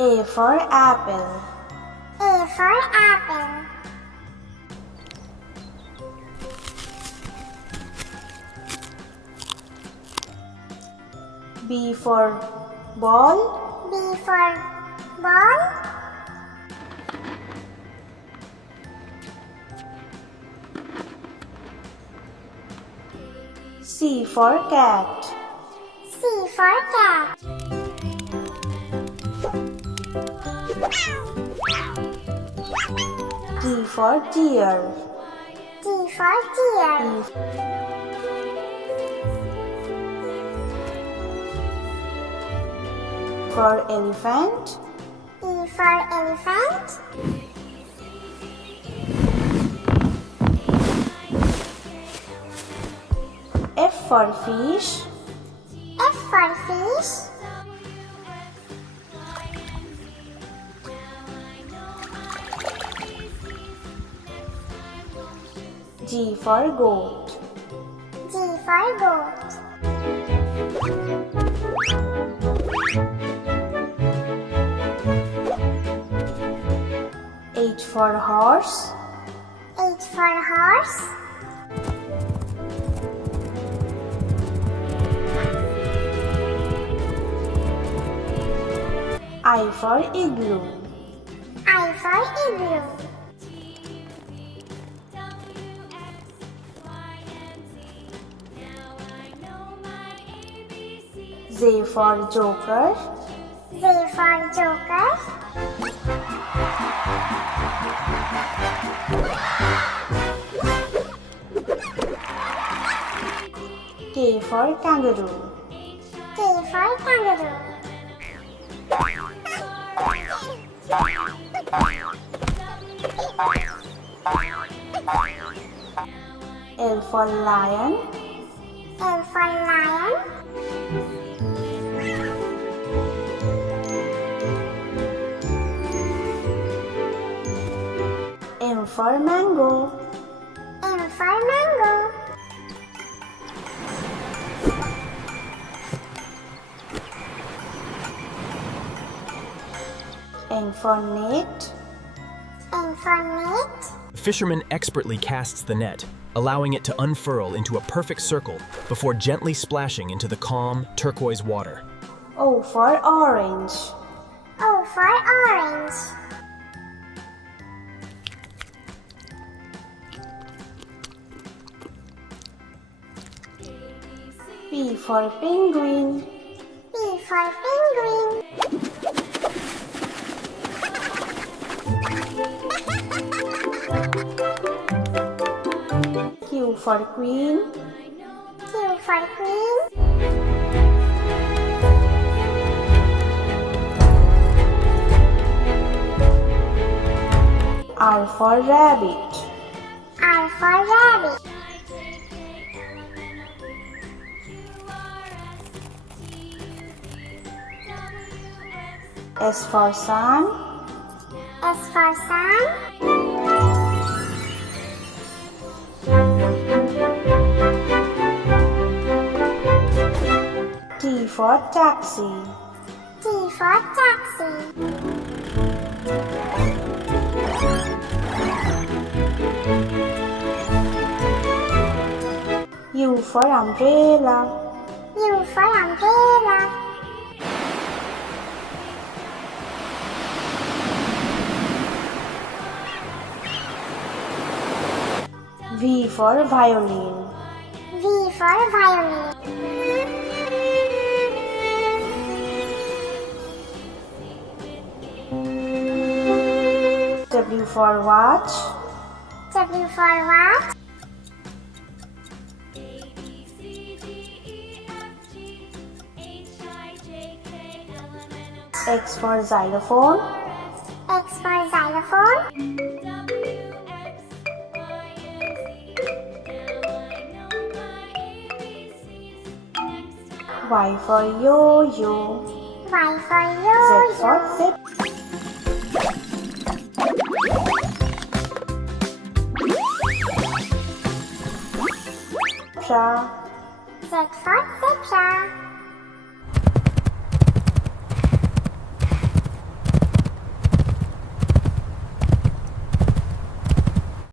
A for apple. A for apple. B for ball. B for ball. C for cat. C for cat. D for deer. D for deer. E for elephant. E for elephant. F for fish. F for fish. G for goat. G for goat. H for horse. H for horse. I for igloo. I for igloo. Z for joker. Z for joker. K for kangaroo. K for kangaroo. L for lion. L for lion. M for mango. M for mango. N for net. N for net. The fisherman expertly casts the net, allowing it to unfurl into a perfect circle before gently splashing into the calm, turquoise water. O for orange. O for orange. P for penguin. P for penguin. Q for queen. Q for queen. R for rabbit. R for rabbit. S for sun. S for sun. T for taxi. T for taxi. U for umbrella. U for umbrella. V for violin. V for violin. W for watch. W for watch. X for xylophone. X for xylophone. Y for yo-yo. Y for Z yo-yo. for zip. Zebra. Z for zebra.